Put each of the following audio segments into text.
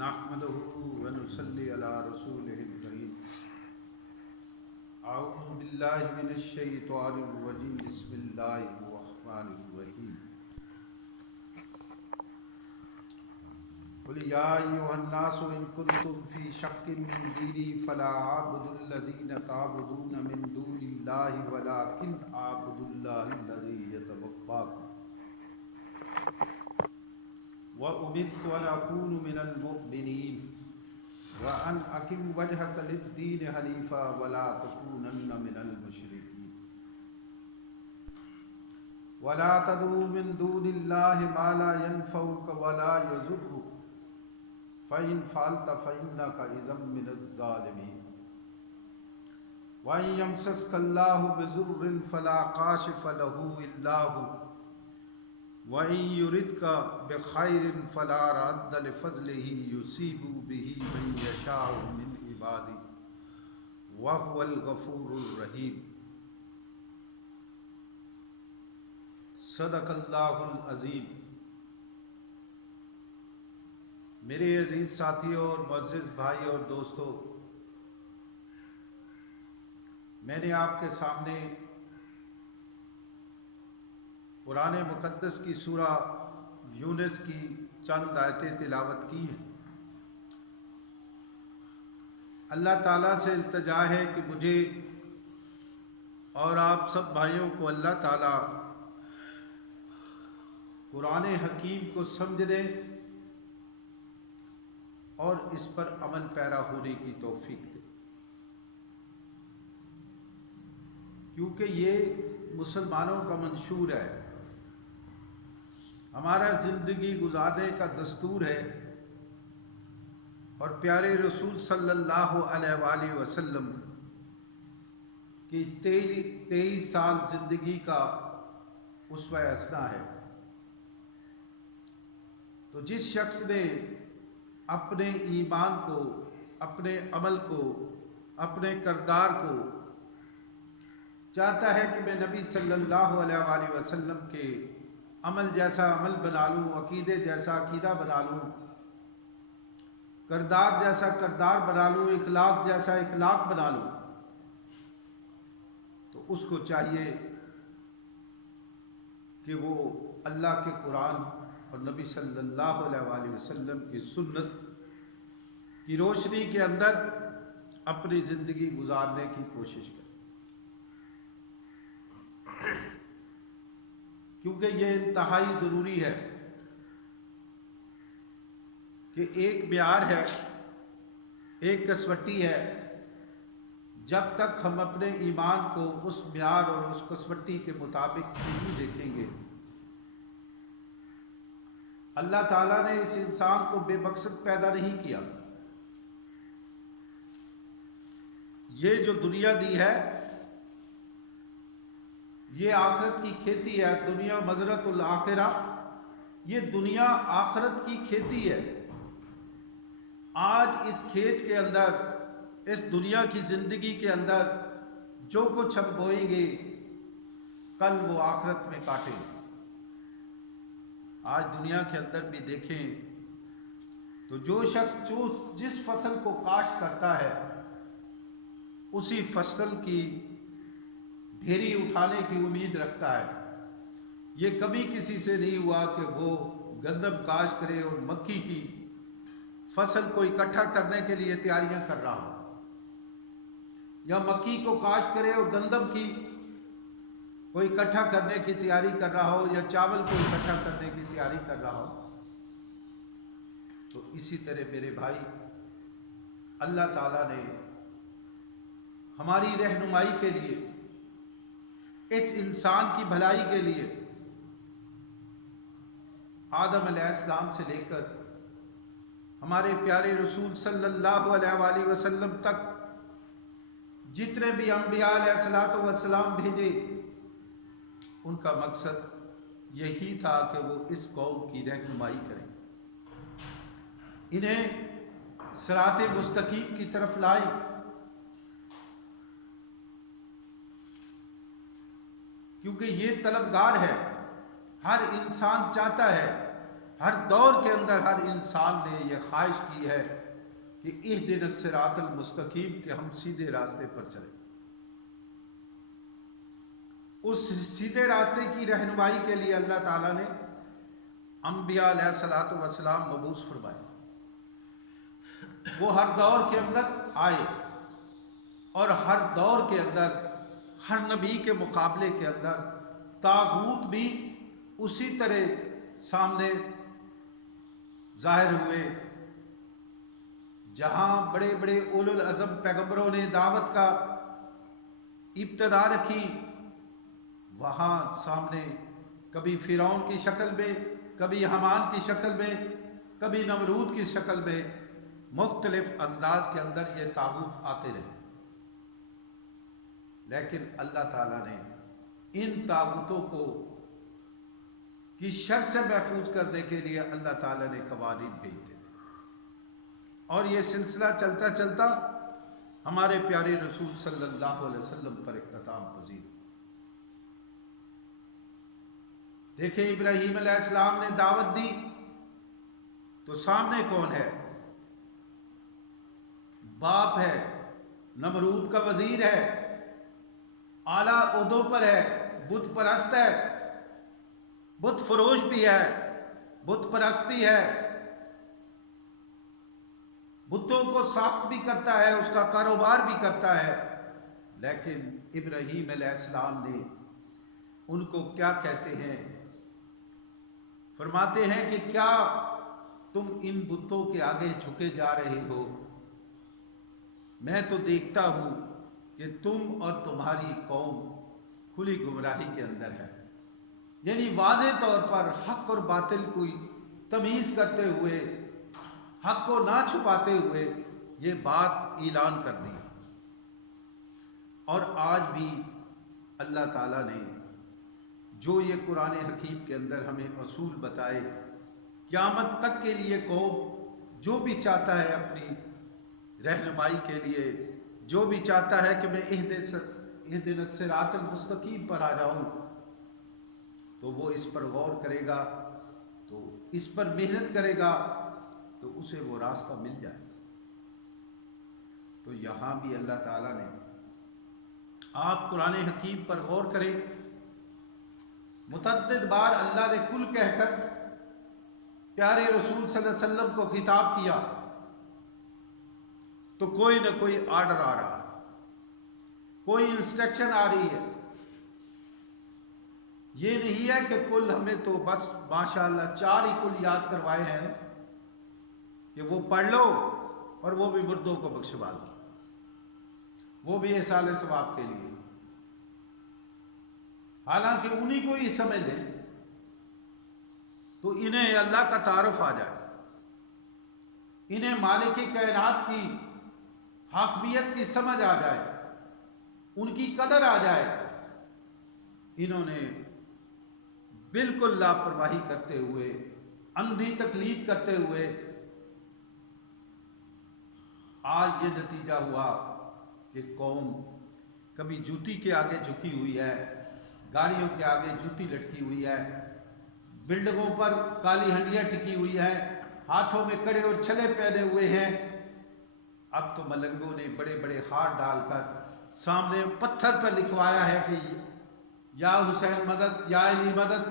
نحمده ونصلي على رسوله الكريم. أعوذ بالله من الشيطان الرجيم. بسم الله الرحمن الرحيم. قل يا أيها الناس إن كنتم في شك من ديني فلا أعبد الذين تعبدون من دون الله ولكن أعبد الله الذي يتوفاكم وأمرت أن أكون من المؤمنين وأن أقم وجهك للدين حنيفا ولا تكونن من المشركين ولا تدعو من دون الله ما لا ينفعك ولا يضرك فإن فعلت فإنك إذا من الظالمين. وإن يمسسك الله بضر فلا كاشف له إلا هو وَإِن يُرِدْكَ بِخَيْرٍ فَلَا رَادَّ لِفَضْلِهِ يُصِيبُ بِهِ مَن يَشَاءُ مِنْ عِبَادِهِ وَهُوَ الْغَفُورُ الرَّحِيمُ. صدق اللہ العظیم. میرے عزیز ساتھیوں اور معزز بھائی اور دوستو، میں نے آپ کے سامنے قرآن مقدس کی سورہ یونس کی چند آیتیں تلاوت کی ہیں. اللہ تعالیٰ سے التجا ہے کہ مجھے اور آپ سب بھائیوں کو اللہ تعالیٰ قرآن حکیم کو سمجھنے اور اس پر عمل پیرا ہونے کی توفیق دے، کیونکہ یہ مسلمانوں کا منشور ہے، ہمارا زندگی گزارنے کا دستور ہے. اور پیارے رسول صلی اللہ علیہ وآلہ وسلم کی 23 سال زندگی کا اسوہ حسنہ ہے. تو جس شخص نے اپنے ایمان کو، اپنے عمل کو، اپنے کردار کو چاہتا ہے کہ میں نبی صلی اللہ علیہ وآلہ وسلم کے عمل جیسا عمل بنا لوں، عقیدے جیسا عقیدہ بنا لوں، کردار جیسا کردار بنا لوں، اخلاق جیسا اخلاق بنا لوں، تو اس کو چاہیے کہ وہ اللہ کے قرآن اور نبی صلی اللہ علیہ وآلہ وسلم کی سنت کی روشنی کے اندر اپنی زندگی گزارنے کی کوشش کرے، کیونکہ یہ انتہائی ضروری ہے کہ ایک معیار ہے، ایک کسوٹی ہے. جب تک ہم اپنے ایمان کو اس معیار اور اس کسوٹی کے مطابق نہیں دیکھیں گے، اللہ تعالیٰ نے اس انسان کو بے مقصد پیدا نہیں کیا. یہ جو دنیا دی ہے یہ آخرت کی کھیتی ہے. دنیا مزرعۃ الآخرہ، یہ دنیا آخرت کی کھیتی ہے. آج اس کھیت کے اندر، اس دنیا کی زندگی کے اندر جو کچھ ہم بوئیں گے کل وہ آخرت میں کاٹیں. آج دنیا کے اندر بھی دیکھیں تو جو شخص جس فصل کو کاشت کرتا ہے اسی فصل کی ڈھیری اٹھانے کی امید رکھتا ہے. یہ کبھی کسی سے نہیں ہوا کہ وہ گندم کاشت کرے اور مکئی کی فصل کو اکٹھا کرنے کے لیے تیاریاں کر رہا ہو، یا مکئی کو کاشت کرے اور گندم کی کو اکٹھا کرنے کی تیاری کر رہا ہو، یا چاول کو اکٹھا کرنے کی تیاری کر رہا ہو. تو اسی طرح میرے بھائی، اللہ تعالیٰ نے ہماری رہنمائی کے لیے، اس انسان کی بھلائی کے لیے آدم علیہ السلام سے لے کر ہمارے پیارے رسول صلی اللہ علیہ وآلہ وسلم تک جتنے بھی انبیاء علیہ الصلوۃ والسلام بھیجے، ان کا مقصد یہی تھا کہ وہ اس قوم کی رہنمائی کریں، انہیں صراط مستقیم کی طرف لائیں. کیونکہ یہ طلبگار ہے، ہر انسان چاہتا ہے، ہر دور کے اندر ہر انسان نے یہ خواہش کی ہے کہ اہدنا الصراط المستقیم، کہ ہم سیدھے راستے پر چلیں۔ اس سیدھے راستے کی رہنمائی کے لیے اللہ تعالیٰ نے انبیاء علیہ الصلوۃ والسلام مبعوث فرمائے۔ وہ ہر دور کے اندر آئے اور ہر دور کے اندر ہر نبی کے مقابلے کے اندر طاغوت بھی اسی طرح سامنے ظاہر ہوئے۔ جہاں بڑے بڑے اولو العزم پیغمبروں نے دعوت کا ابتدا رکھی، وہاں سامنے کبھی فرعون کی شکل میں، کبھی حامان کی شکل میں، کبھی نمرود کی شکل میں، مختلف انداز کے اندر یہ طاغوت آتے رہے، لیکن اللہ تعالیٰ نے ان طاغوتوں کو کی شر سے محفوظ کرنے کے لیے اللہ تعالیٰ نے قوانین بھیج دیے، اور یہ سلسلہ چلتا چلتا ہمارے پیارے رسول صلی اللہ علیہ وسلم پر اختتام پذیر۔ دیکھیں، ابراہیم علیہ السلام نے دعوت دی تو سامنے کون ہے؟ باپ ہے، نمرود کا وزیر ہے، اعلیٰ عہدوں پر ہے، بت پرست ہے، بت فروش بھی ہے، بت پرست بھی ہے، بتوں کو ساخت بھی کرتا ہے، اس کا کاروبار بھی کرتا ہے۔ لیکن ابراہیم علیہ السلام نے ان کو کیا کہتے ہیں؟ فرماتے ہیں کہ کیا تم ان بتوں کے آگے جھکے جا رہے ہو؟ میں تو دیکھتا ہوں کہ تم اور تمہاری قوم کھلی گمراہی کے اندر ہے۔ یعنی واضح طور پر حق اور باطل کو تمیز کرتے ہوئے، حق کو نہ چھپاتے ہوئے یہ بات اعلان کر دی۔ اور آج بھی اللہ تعالیٰ نے جو یہ قرآن حکیم کے اندر ہمیں اصول بتائے، قیامت تک کے لیے قوم جو بھی چاہتا ہے اپنی رہنمائی کے لیے، جو بھی چاہتا ہے کہ میں اہدنا الصراط المستقیم پر آ جاؤں، تو وہ اس پر غور کرے گا، تو اس پر محنت کرے گا، تو اسے وہ راستہ مل جائے۔ تو یہاں بھی اللہ تعالیٰ نے، آپ قرآن حکیم پر غور کریں، متعدد بار اللہ نے کل کہہ کر پیارے رسول صلی اللہ علیہ وسلم کو خطاب کیا، تو کوئی نہ کوئی آرڈر آ رہا ہے، کوئی انسٹرکشن آ رہی ہے۔ یہ نہیں ہے کہ کل ہمیں تو بس ماشاءاللہ 4 ہی کل یاد کروائے ہیں کہ وہ پڑھ لو اور وہ بھی مردوں کو بخشوا دو، وہ بھی احصال ثواب کے لیے، حالانکہ انہی کو ہی سمجھ لیں تو انہیں اللہ کا تعارف آ جائے، انہیں مالک کائنات کی حاکمیت کی سمجھ آ جائے، ان کی قدر آ جائے۔ انہوں نے بالکل لاپرواہی کرتے ہوئے، اندھی تقلید کرتے ہوئے آج یہ نتیجہ ہوا کہ قوم کبھی جوتی کے آگے جھکی ہوئی ہے، گاڑیوں کے آگے جوتی لٹکی ہوئی ہے، بلڈنگوں پر کالی ہنڈیاں ٹکی ہوئی ہیں، ہاتھوں میں کڑے اور چھلے پہنے ہوئے ہیں۔ اب تو ملنگوں نے بڑے بڑے ہاتھ ڈال کر سامنے پتھر پر لکھوایا ہے کہ یا حسین مدد، یا علی مدد،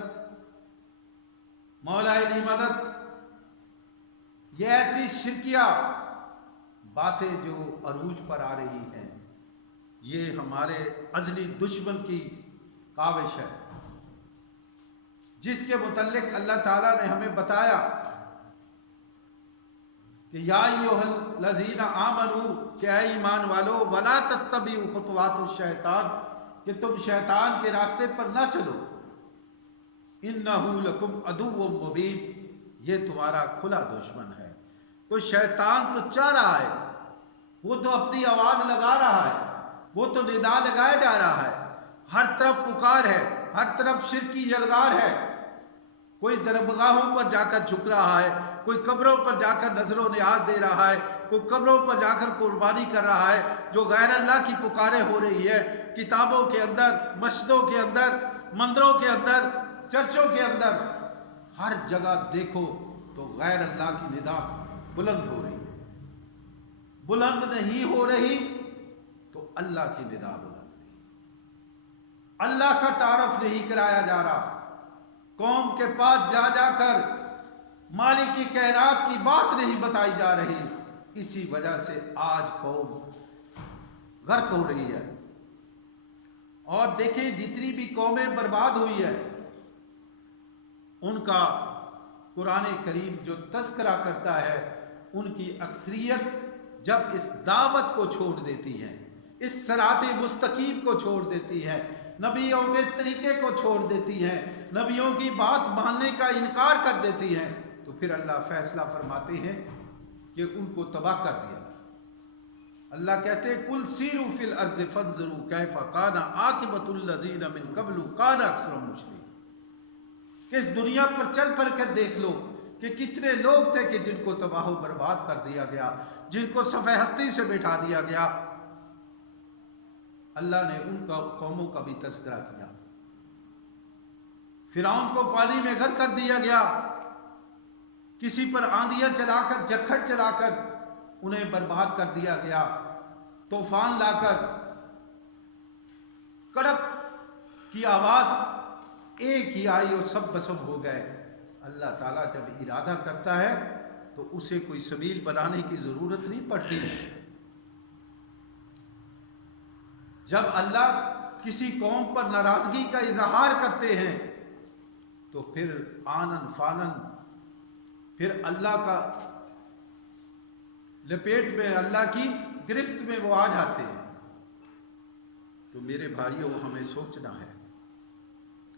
مولا علی مدد۔ یہ ایسی شرکیہ باتیں جو عروج پر آ رہی ہیں، یہ ہمارے ازلی دشمن کی کاوش ہے، جس کے متعلق اللہ تعالیٰ نے ہمیں بتایا کہ یا ایھا الذین آمنوا، کہ اے ایمان والو، ولا تتبعوا خطوات الشیطان، کہ تم شیطان کے راستے پر نہ چلو، انہ لکم عدو مبین، یہ تمہارا کھلا دشمن ہے۔ تو شیطان تو چاہ رہا ہے، وہ تو اپنی آواز لگا رہا ہے، وہ تو ندا لگایا جا رہا ہے، ہر طرف پکار ہے، ہر طرف شرکی یلغار ہے۔ کوئی درگاہوں پر جا کر جھک رہا ہے، کوئی قبروں پر جا کر نظر و نیاز دے رہا ہے، کوئی قبروں پر جا کر قربانی کر رہا ہے، جو غیر اللہ کی پکاریں ہو رہی ہے، کتابوں کے اندر، مسجدوں کے اندر، مندروں کے اندر، چرچوں کے اندر، ہر جگہ دیکھو تو غیر اللہ کی ندا بلند ہو رہی ہے، بلند نہیں ہو رہی تو اللہ کی ندا بلند رہی، اللہ کا تعارف نہیں کرایا جا رہا، قوم کے پاس جا جا کر مالک کی کائنات کی بات نہیں بتائی جا رہی، اسی وجہ سے آج قوم غرق ہو رہی ہے۔ اور دیکھیں جتنی بھی قومیں برباد ہوئی ہے ان کا قرآن کریم جو تذکرہ کرتا ہے، ان کی اکثریت جب اس دعوت کو چھوڑ دیتی ہے، اس صراط مستقیم کو چھوڑ دیتی ہے، نبیوں کے طریقے کو چھوڑ دیتی ہے، نبیوں کی بات ماننے کا انکار کر دیتی ہے، تو پھر اللہ فیصلہ فرماتے ہیں کہ ان کو تباہ کر دیا۔ اللہ کہتے ہیں کل سیروا فی الارض فانظروا کیف کان عاقبۃ الذین من قبل کان اکثرهم مشرکین، کہ اس دنیا پر چل پڑ کر دیکھ لو کہ کتنے لوگ تھے کہ جن کو تباہ و برباد کر دیا گیا، جن کو صفحہ ہستی سے بٹھا دیا گیا۔ اللہ نے ان کا قوموں کا بھی تذکرہ کیا، فرعون کو پانی میں غرق کر دیا گیا، کسی پر آندیاں چلا کر جکھڑ چلا کر انہیں برباد کر دیا گیا، طوفان لا کر کڑک کی آواز ایک ہی آئی اور سب بسب ہو گئے۔ اللہ تعالیٰ جب ارادہ کرتا ہے تو اسے کوئی سبیل بنانے کی ضرورت نہیں پڑتی۔ جب اللہ کسی قوم پر ناراضگی کا اظہار کرتے ہیں تو پھر آنن فانن پھر اللہ کا لپیٹ میں، اللہ کی گرفت میں وہ آ جاتے ہیں۔ تو میرے بھائیوں ہمیں سوچنا ہے،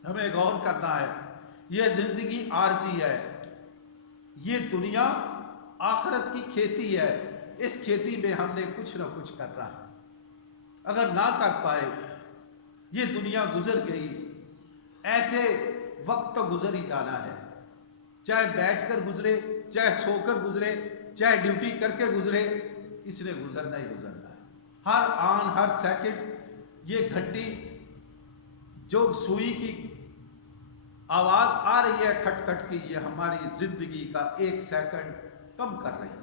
ہمیں غور کرنا ہے، یہ زندگی عارضی ہے، یہ دنیا آخرت کی کھیتی ہے، اس کھیتی میں ہم نے کچھ نہ کچھ کرنا ہے، اگر نہ کر پائے یہ دنیا گزر گئی، ایسے وقت تو گزر ہی جانا ہے، چاہے بیٹھ کر گزرے، چاہے سو کر گزرے، چاہے ڈیوٹی کر کے گزرے، اس نے گزرنا ہی گزرنا ہے۔ ہر آن ہر سیکنڈ یہ گھنٹی جو سوئی کی آواز آ رہی ہے کھٹ کھٹ کی، یہ ہماری زندگی کا ایک سیکنڈ کم کر رہی ہے،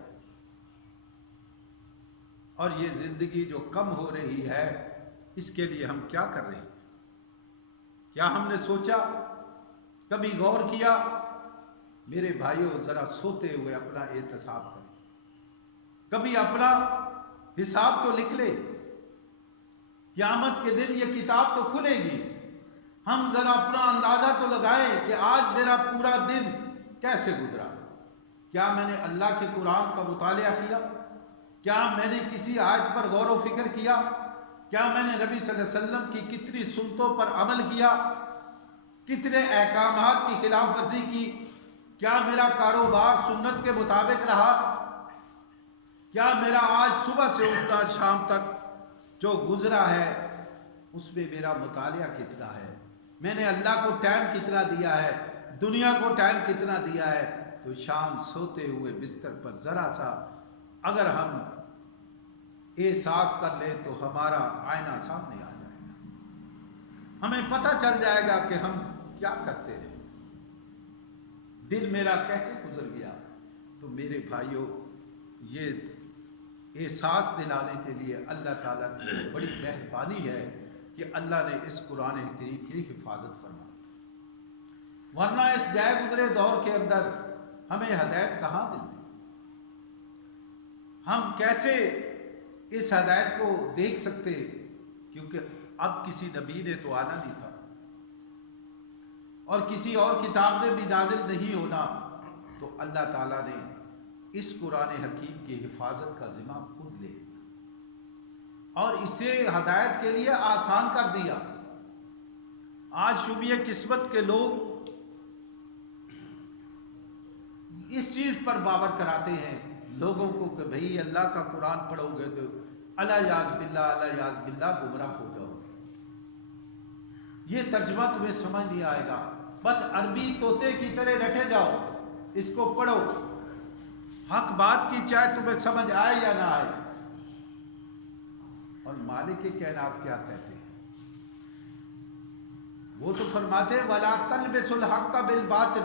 اور یہ زندگی جو کم ہو رہی ہے اس کے لیے ہم کیا کر رہے ہیں؟ کیا ہم نے سوچا، کبھی غور کیا؟ میرے بھائیوں ذرا سوتے ہوئے اپنا احتساب کریں، کبھی اپنا حساب تو لکھ لے، قیامت کے دن یہ کتاب تو کھلے گی، ہم ذرا اپنا اندازہ تو لگائیں کہ آج میرا پورا دن کیسے گزرا، کیا میں نے اللہ کے قرآن کا مطالعہ کیا، کیا میں نے کسی آیت پر غور و فکر کیا، کیا میں نے نبی صلی اللہ علیہ وسلم کی کتنی سنتوں پر عمل کیا، کتنے احکامات کی خلاف ورزی کی، کیا میرا کاروبار سنت کے مطابق رہا، کیا میرا آج صبح سے اٹھنا شام تک جو گزرا ہے اس میں میرا مطالعہ کتنا ہے، میں نے اللہ کو ٹائم کتنا دیا ہے، دنیا کو ٹائم کتنا دیا ہے؟ تو شام سوتے ہوئے بستر پر ذرا سا اگر ہم احساس کر لیں تو ہمارا آئینہ سامنے آ جائے گا، ہمیں پتہ چل جائے گا کہ ہم کیا کرتے رہے، دن میرا کیسے گزر گیا۔ تو میرے بھائیوں یہ احساس دلانے کے لیے اللہ تعالیٰ کی بڑی مہربانی ہے کہ اللہ نے اس قرآن کریم کی حفاظت فرمائی، ورنہ اس گئے گزرے دور کے اندر ہمیں ہدایت کہاں ملتی، ہم کیسے اس ہدایت کو دیکھ سکتے، کیونکہ اب کسی نبی نے تو آنا نہیں تھا اور کسی اور کتاب نے بھی نازل نہیں ہونا، تو اللہ تعالیٰ نے اس قرآن حکیم کی حفاظت کا ذمہ خود لے لیا اور اسے ہدایت کے لیے آسان کر دیا۔ آج شبیہ قسمت کے لوگ اس چیز پر باور کراتے ہیں لوگوں کو کہ بھئی اللہ کا قرآن پڑھو گے تو الیاذ باللہ گمراہ ہو جاؤ گے، یہ ترجمہ تمہیں سمجھ نہیں آئے گا، بس عربی طوطے کی طرح رٹے جاؤ، اس کو پڑھو، حق بات کی چاہے تمہیں سمجھ آئے یا نہ آئے۔ اور مالک کائنات کیا کہتے ہیں؟ وہ تو فرماتے ہیں وَلَا تَلْبِسُوا الْحَقَّ بِالْبَاطِلِ،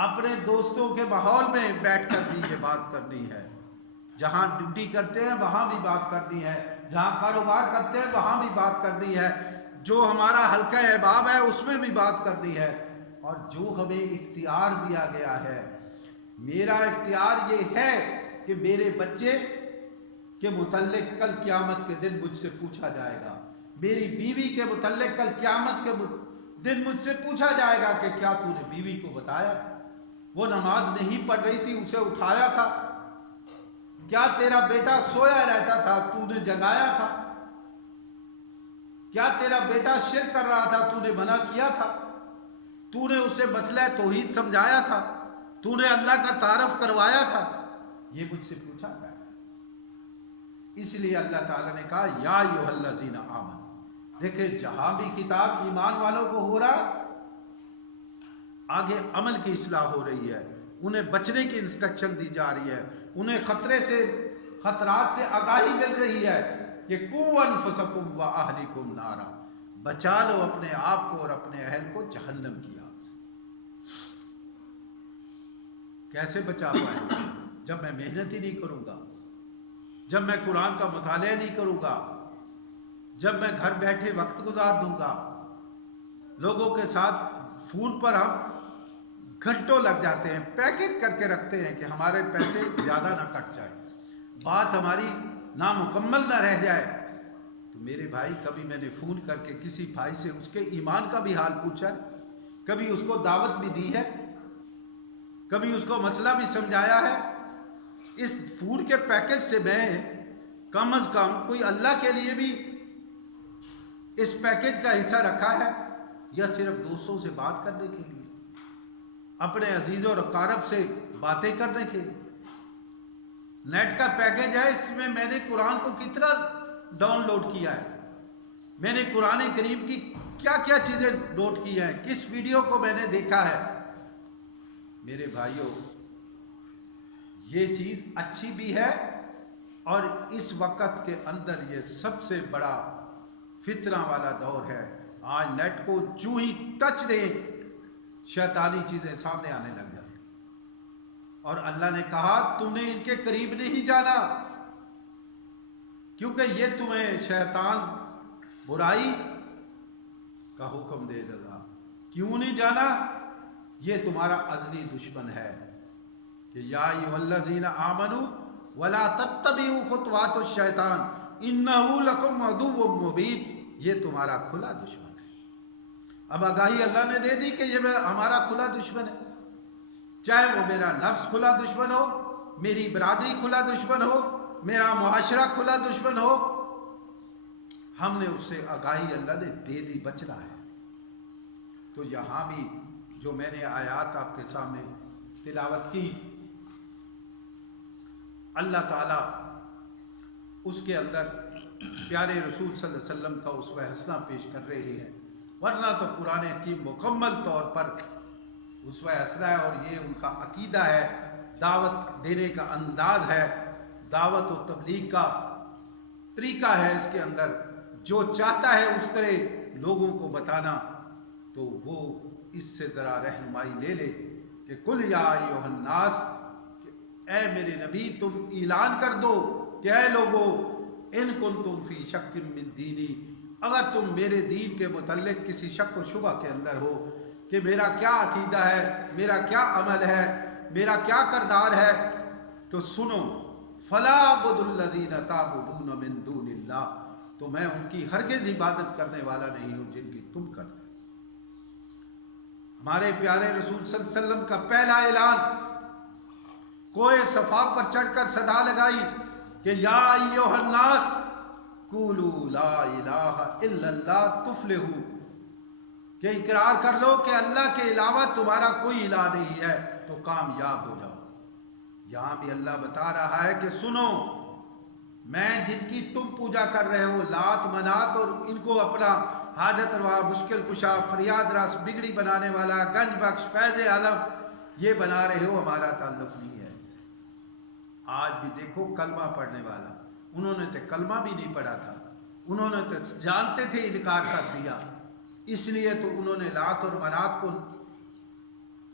اپنے دوستوں کے ماحول میں بیٹھ کر بھی یہ بات کرنی ہے، جہاں ڈیوٹی کرتے ہیں وہاں بھی بات کرنی ہے، جہاں کاروبار کرتے ہیں وہاں بھی بات کرنی ہے، جو ہمارا حلقہ احباب ہے اس میں بھی بات کرنی ہے، اور جو ہمیں اختیار دیا گیا ہے، میرا اختیار یہ ہے کہ میرے بچے کے متعلق کل قیامت کے دن مجھ سے پوچھا جائے گا، میری بیوی کے متعلق کل قیامت کے دن مجھ سے پوچھا جائے گا کہ کیا تو نے بیوی کو بتایا تھا، وہ نماز نہیں پڑھ رہی تھی اسے اٹھایا تھا، کیا تیرا بیٹا سویا رہتا تھا تو نے جگایا تھا، کیا تیرا بیٹا شرک کر رہا تھا تو نے منع کیا تھا، تو نے اسے مسئلہ توحید سمجھایا تھا، تو نے اللہ کا تعارف کروایا تھا، یہ مجھ سے پوچھا گیا۔ اس لیے اللہ تعالیٰ نے کہا یا ایھا الذین آمنوا، دیکھیں جہاں بھی کتاب ایمان والوں کو ہو رہا، آگے عمل کی اصلاح ہو رہی ہے، انہیں بچنے کی انسٹرکشن دی جا رہی ہے، انہیں خطرات سے آگاہی مل رہی ہے کہ قوا انفسکم واہلکم نارا، بچا لو اپنے آپ کو اور اپنے اہل کو جہنم کی آگ سے۔ کیسے بچا پائیں گے؟ جب میں محنت ہی نہیں کروں گا، جب میں قرآن کا مطالعہ نہیں کروں گا، جب میں گھر بیٹھے وقت گزار دوں گا، لوگوں کے ساتھ فون پر ہم گھنٹوں لگ جاتے ہیں، پیکج کر کے رکھتے ہیں کہ ہمارے پیسے زیادہ نہ کٹ جائے، بات ہماری نامکمل نہ رہ جائے، تو میرے بھائی کبھی میں نے فون کر کے کسی بھائی سے اس کے ایمان کا بھی حال پوچھا ہے، کبھی اس کو دعوت بھی دی ہے، کبھی اس کو مسئلہ بھی سمجھایا ہے؟ اس فون کے پیکج سے میں کم از کم کوئی اللہ کے لیے بھی اس پیکج کا حصہ رکھا ہے، یا صرف دوستوں سے بات کرنے کے لیے، اپنے عزیز اور اقارب سے باتیں کرنے کے لیے؟ نیٹ کا پیکج ہے، اس میں نے قرآن کو کتنا ڈاؤن لوڈ کیا ہے، میں نے قرآن کریم کی کیا کیا چیزیں نوٹ کی ہیں، کس ویڈیو کو میں نے دیکھا ہے۔ میرے بھائیوں، یہ چیز اچھی بھی ہے، اور اس وقت کے اندر یہ سب سے بڑا فتنہ والا دور ہے۔ آج نیٹ کو جو ہی ٹچ دیں شیطانی چیزیں سامنے آنے لگ جاتی، اور اللہ نے کہا تم نے ان کے قریب نہیں جانا، کیونکہ یہ تمہیں شیطان برائی کا حکم دے گا۔ کیوں نہیں جانا؟ یہ تمہارا ازلی دشمن ہے، کہ یا ایھا الذین آمنوا ولا تتبعوا خطوات الشیطان انہ لکم عدو مبین، یہ تمہارا کھلا دشمن ہے۔ اب آگاہی اللہ نے دے دی کہ یہ ہمارا کھلا دشمن ہے، چاہے وہ میرا نفس کھلا دشمن ہو، میری برادری کھلا دشمن ہو، میرا معاشرہ کھلا دشمن ہو، ہم نے اس سے آگاہی اللہ نے دے دی، بچنا ہے۔ تو یہاں بھی جو میں نے آیات آپ کے سامنے تلاوت کی، اللہ تعالیٰ اس کے اندر پیارے رسول صلی اللہ علیہ وسلم کا اسوہ حسنہ پیش کر رہے ہیں، ورنہ تو قرآن کی مکمل طور پر اسوہ حسنہ ہے، اور یہ ان کا عقیدہ ہے، دعوت دینے کا انداز ہے، دعوت و تبلیغ کا طریقہ ہے، اس کے اندر جو چاہتا ہے اس طرح لوگوں کو بتانا، تو وہ اس سے ذرا رہنمائی لے لے کہ قل یا ایھا الناس، اے میرے نبی تم اعلان کر دو کہ اے لوگو ان کنتم فی شک من دینی، اگر تم میرے دین کے متعلق کسی شک و شبہ کے اندر ہو کہ میرا کیا عقیدہ ہے، میرا کیا عمل ہے، میرا کیا کردار ہے، تو سنو، فلا اعبد الذین تعبدون من دون اللہ، تو میں ان کی ہرگز عبادت کرنے والا نہیں ہوں جن کی تم کرتے۔ ہمارے پیارے رسول صلی اللہ علیہ وسلم کا پہلا اعلان کوہ صفا پر چڑھ کر صدا لگائی کہ یا ایھا الناس قولوا لا الہ الا اللہ تفلحوا، کہ اقرار کر لو کہ اللہ کے علاوہ تمہارا کوئی الہ نہیں ہے تو کامیاب ہو جاؤ۔ یہاں بھی اللہ بتا رہا ہے کہ سنو، میں جن کی تم پوجا کر رہے ہو، لات منات، اور ان کو اپنا حاجت روا، مشکل کشا، فریاد رس، بگڑی بنانے والا، گنج بخش، فیض عالم، یہ بنا رہے ہو، ہمارا تعلق نہیں ہے۔ آج بھی دیکھو کلمہ پڑھنے والا، انہوں نے تو کلمہ بھی نہیں پڑھا تھا، انہوں نے تو جانتے تھے انکار کر دیا، اس لیے تو انہوں نے لات اور منات کو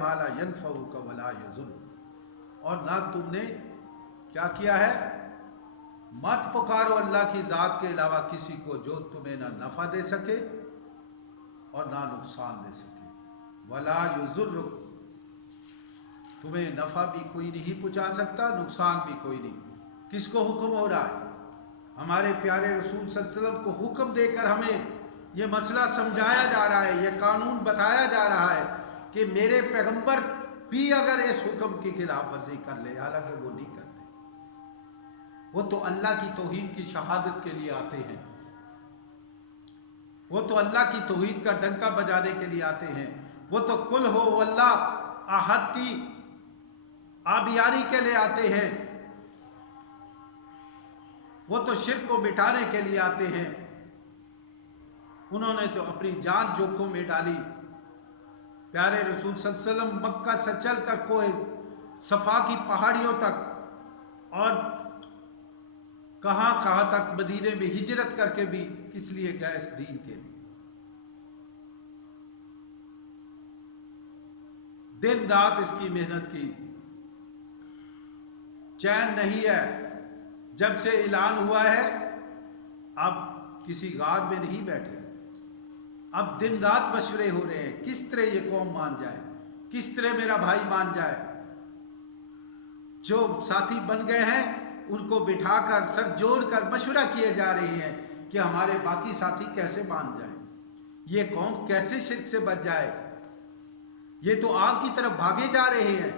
ما لا ينفعک ولا یضرک، اور نہ تم نے کیا کیا ہے، مت پکارو اللہ کی ذات کے علاوہ کسی کو جو تمہیں نہ نفع دے سکے اور نہ نقصان دے سکے، ولا یضرک، تمہیں نفع بھی کوئی نہیں پہنچا سکتا، نقصان بھی کوئی نہیں۔ کس کو حکم ہو رہا ہے؟ ہمارے پیارے رسول صلی اللہ علیہ وسلم کو حکم دے کر ہمیں یہ مسئلہ سمجھایا جا رہا ہے، یہ قانون بتایا جا رہا ہے کہ میرے پیغمبر بھی اگر اس حکم کی خلاف ورزی کر لے، حالانکہ وہ نہیں کرتے، وہ تو اللہ کی توحید کی شہادت کے لیے آتے ہیں، وہ تو اللہ کی توحید کا ڈنکا بجانے کے لیے آتے ہیں، وہ تو کل ہو اللہ احد کی آبیاری کے لیے آتے ہیں، وہ تو شرک کو مٹانے کے لیے آتے ہیں۔ انہوں نے تو اپنی جان جوکھوں میں ڈالی، پیارے رسول صلی اللہ علیہ وسلم مکہ سے چل کر کوہ صفا کی پہاڑیوں تک اور کہاں کہاں تک مدینے میں ہجرت کر کے بھی کس لیے گئے؟ اس دین کے لیے۔ دن رات اس کی محنت کی، چین نہیں ہے۔ جب سے اعلان ہوا ہے اب کسی غار میں نہیں بیٹھے، اب دن رات مشورے ہو رہے ہیں کس طرح یہ قوم مان جائے، کس طرح میرا بھائی مان جائے۔ جو ساتھی بن گئے ہیں ان کو بٹھا کر سر جوڑ کر مشورہ کیے جا رہے ہیں کہ ہمارے باقی ساتھی کیسے مان جائیں، یہ قوم کیسے شرک سے بچ جائے، یہ تو آگ کی طرف بھاگے جا رہے ہیں۔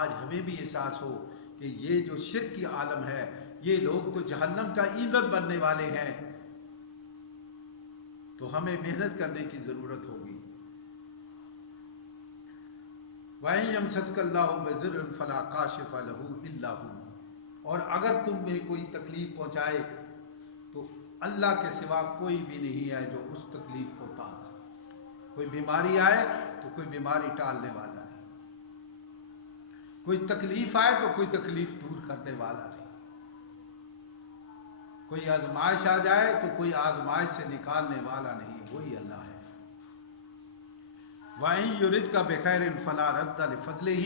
آج ہمیں بھی احساس ہو کہ یہ جو شرک کی عالم ہے، یہ لوگ تو جہنم کا ایندھن بننے والے ہیں، تو ہمیں محنت کرنے کی ضرورت ہوگی۔ وَإِن يَمْسَسْكَ اللَّهُ بِضُرٍّ فَلَا كَاشِفَ لَهُ إِلَّا هُوَ، اور اگر تم میں کوئی تکلیف پہنچائے تو اللہ کے سوا کوئی بھی نہیں ہے جو اس تکلیف کو ٹال سکے۔ کوئی بیماری آئے تو کوئی بیماری ٹالنے والا نہیں، کوئی تکلیف آئے تو کوئی تکلیف دور کرنے والا نہیں، کوئی آزمائش آ جائے تو کوئی آزمائش سے نکالنے والا نہیں، وہی اللہ ہے۔ وَإِن يُرِدْكَ بِخَيْرٍ فَلَا رَدَّ لِفَضْلِهِ،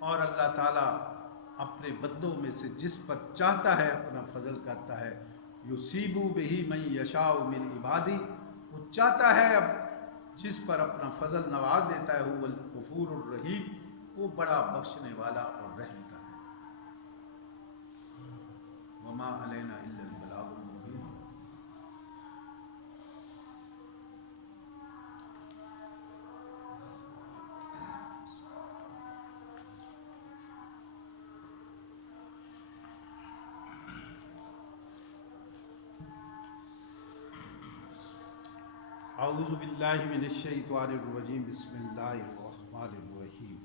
اور اللہ تعالیٰ اپنے بندوں میں سے جس پر چاہتا ہے اپنا فضل کرتا ہے، يُصِيبُ بِهِ مَن يَشَاءُ مِنْ عِبَادِهِ، وہ چاہتا ہے اب جس پر اپنا فضل نواز دیتا ہے، هُوَ الْغَفُورُ الرَّحِيمُ، وہ بڑا بخشنے والا اور رحم کا ہے۔ وَمَا عَلَيْنَا إِلَّا الْبَلَاغُ الْمُبِينُ۔ اعوذ باللہ من الشیطان الرجیم، بسم اللہ الرحمن الرحیم۔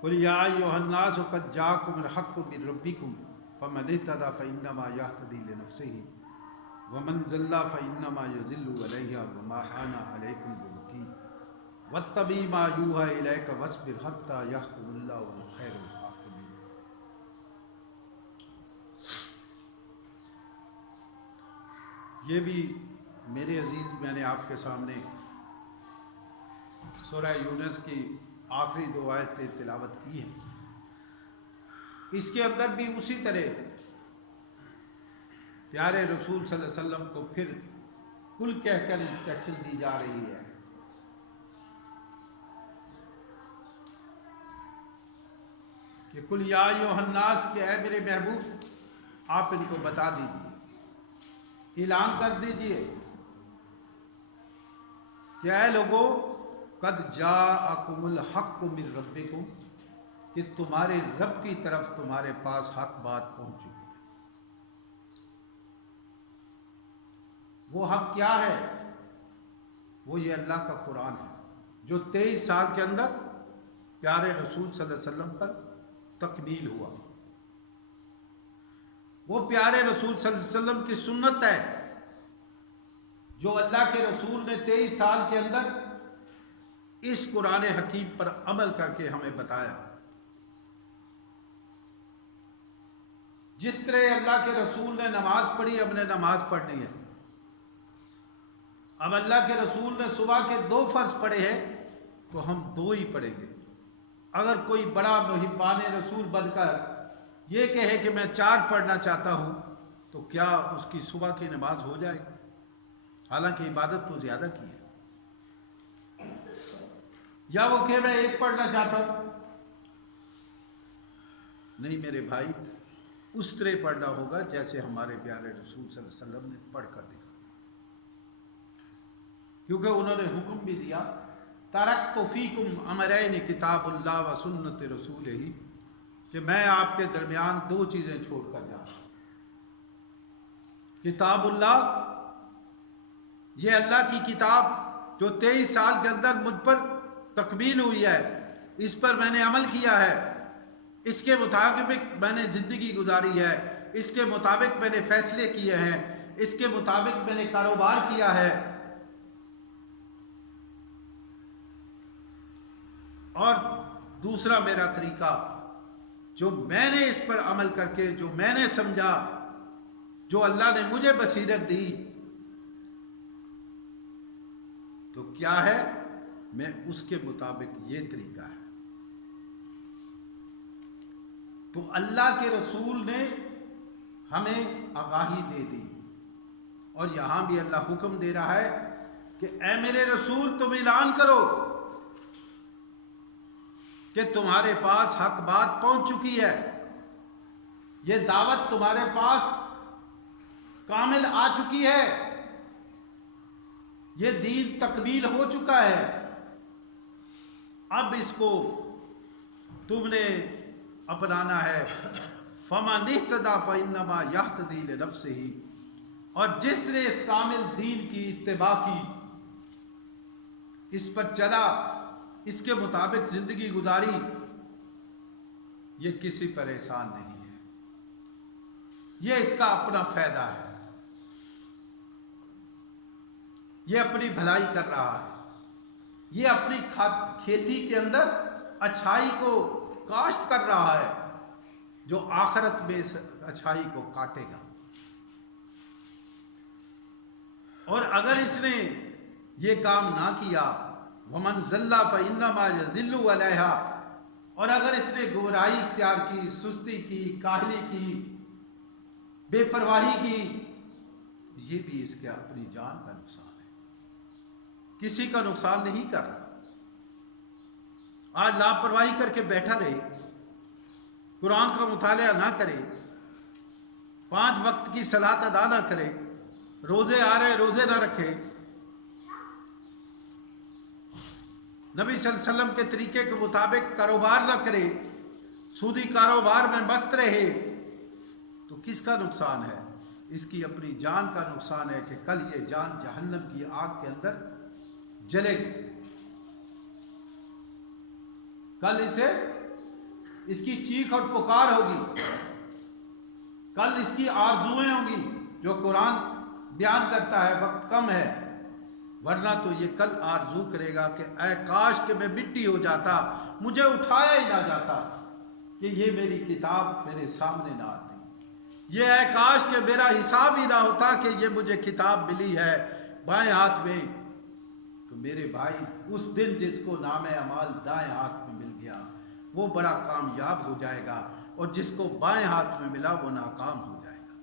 قل یا ایھا الناس قد جاءکم الحق من ربکم فمن اہتدی فانما یہتدی لنفسہ ومن ضل فانما یضل علیہا وما انا علیکم بوکیل واتبع ما یوحی الیک واصبر حتی یحکم اللہ وهو خیر الحاکمین۔ یہ بھی میرے عزیز، میں نے آپ کے سامنے سورہ یونس کی آخری دو آیتیں تلاوت کی ہیں، اس کے اندر بھی اسی طرح پیارے رسول صلی اللہ علیہ وسلم کو پھر کل کہہ کر انسٹرکشن دی جا رہی ہے کہ قل یا ایھا الناس، کہ اے میرے محبوب آپ ان کو بتا دیجیے، اعلان کر دیجیے کہ اے لوگو قد جاءکم الحق من ربکم، کہ تمہارے رب کی طرف تمہارے پاس حق بات پہنچ چکی ہے۔ وہ حق کیا ہے؟ وہ یہ اللہ کا قرآن ہے جو 23 سال کے اندر پیارے رسول صلی اللہ علیہ وسلم پر تکمیل ہوا۔ وہ پیارے رسول صلی اللہ علیہ وسلم کی سنت ہے جو اللہ کے رسول نے 23 سال کے اندر اس قرآن حکیم پر عمل کر کے ہمیں بتایا۔ جس طرح اللہ کے رسول نے نماز پڑھی، ہم نے نماز پڑھنی ہے، اب اللہ کے رسول نے صبح کے 2 فرض پڑھے ہیں تو ہم 2 ہی پڑھیں گے. اگر کوئی بڑا محبان رسول بن کر یہ کہے کہ میں 4 پڑھنا چاہتا ہوں تو کیا اس کی صبح کی نماز ہو جائے گی؟ حالانکہ عبادت تو زیادہ کی ہے. یا وہ کہ میں 1 پڑھنا چاہتا ہوں. نہیں میرے بھائی، اس طرح پڑھنا ہوگا جیسے ہمارے پیارے رسول صلی اللہ علیہ وسلم نے پڑھ کر دکھا، کیونکہ انہوں نے حکم بھی دیا ترکت فیکم امرین کتاب اللہ و سنت رسولہ، کہ میں آپ کے درمیان 2 چیزیں چھوڑ کر جا رہا ہوں. کتاب اللہ، یہ اللہ کی کتاب جو 23 سال کے اندر مجھ پر تکمیل ہوئی ہے، اس پر میں نے عمل کیا ہے، اس کے مطابق میں نے زندگی گزاری ہے، اس کے مطابق میں نے فیصلے کیے ہیں، اس کے مطابق میں نے کاروبار کیا ہے. اور دوسرا میرا طریقہ جو میں نے اس پر عمل کر کے جو میں نے سمجھا، جو اللہ نے مجھے بصیرت دی، تو کیا ہے، میں اس کے مطابق یہ طریقہ ہے. تو اللہ کے رسول نے ہمیں آگاہی دے دی، اور یہاں بھی اللہ حکم دے رہا ہے کہ اے میرے رسول تم اعلان کرو کہ تمہارے پاس حق بات پہنچ چکی ہے، یہ دعوت تمہارے پاس کامل آ چکی ہے، یہ دین تکمیل ہو چکا ہے. اب اس کو تم نے اپنانا ہے. فَمَنِ اهْتَدَىٰ فَإِنَّمَا يَهْتَدِي لِنَفْسِهِ، اور جس نے اس کامل دین کی اتباع کی، اس پر چلا، اس کے مطابق زندگی گزاری، یہ کسی پر احسان نہیں ہے، یہ اس کا اپنا فائدہ ہے، یہ اپنی بھلائی کر رہا ہے، یہ اپنی کھیتی کے اندر اچھائی کو کاشت کر رہا ہے، جو آخرت میں اس اچھائی کو کاٹے گا. اور اگر اس نے یہ کام نہ کیا، وَمَنْ ضَلَّ فَإِنَّمَا يَضِلُّ عَلَيْهَا، اور اگر اس نے گمراہی اختیار کی، سستی کی، کاہلی کی، بے پرواہی کی، یہ بھی اس کے اپنی جان کا نقصان ہے، کسی کا نقصان نہیں کر رہا. آج لاپرواہی کر کے بیٹھا رہے، قرآن کا مطالعہ نہ کرے، 5 وقت کی صلاۃ ادا نہ کرے، روزے آ رہے روزے نہ رکھے، نبی صلی اللہ علیہ وسلم کے طریقے کے مطابق کاروبار نہ کرے، سودی کاروبار میں مست رہے، تو کس کا نقصان ہے؟ اس کی اپنی جان کا نقصان ہے کہ کل یہ جان جہنم کی آگ کے اندر جلے گی. کل اس کی چیخ اور پکار ہوگی، کل اس کی آرزوئیں ہوں گی. جو قرآن بیان کرتا ہے وقت کم ہے، ورنہ تو یہ کل آرزو کرے گا کہ اے کاش کہ میں مٹی ہو جاتا، مجھے اٹھایا ہی نہ جاتا، کہ یہ میری کتاب میرے سامنے نہ آتی، یہ اے کاش کہ میرا حساب ہی نہ ہوتا کہ یہ مجھے کتاب ملی ہے بائیں ہاتھ میں. تو میرے بھائی، اس دن جس کو نام اعمال دائیں ہاتھ میں مل گیا وہ بڑا کامیاب ہو جائے گا، اور جس کو بائیں ہاتھ میں ملا وہ ناکام ہو جائے گا.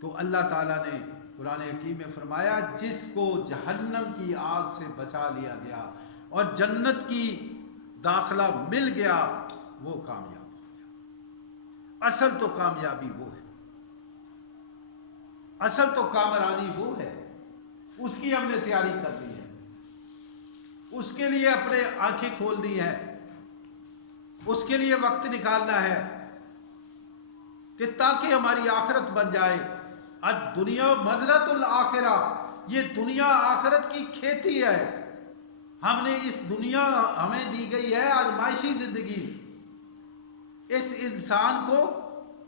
تو اللہ تعالیٰ نے قرآن حکیم میں فرمایا جس کو جہنم کی آگ سے بچا لیا گیا اور جنت کی داخلہ مل گیا، وہ کامیاب ہو گیا. اصل تو کامیابی وہ ہے، اصل تو کامرانی وہ ہے، اس کی ہم نے تیاری کر لی ہے، اس کے لیے اپنے آنکھیں کھول دی ہیں، اس کے لیے وقت نکالنا ہے کہ تاکہ ہماری آخرت بن جائے. آج دنیا مزرعۃ الآخرہ، یہ دنیا آخرت کی کھیتی ہے. ہم نے اس دنیا ہمیں دی گئی ہے آزمائشی زندگی. اس انسان کو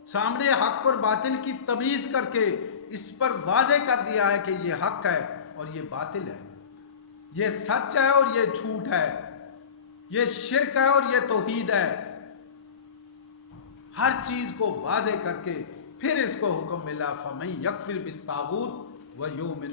سامنے حق اور باطل کی تمیز کر کے اس پر واضح کر دیا ہے کہ یہ حق ہے اور یہ باطل ہے، یہ سچ ہے اور یہ جھوٹ ہے، یہ شرک ہے اور یہ توحید ہے. ہر چیز کو واضح کر کے پھر اس کو حکم ملا فَمَن يَكْفُرْ بِالطَّاغُوتِ وَيُؤْمِنْ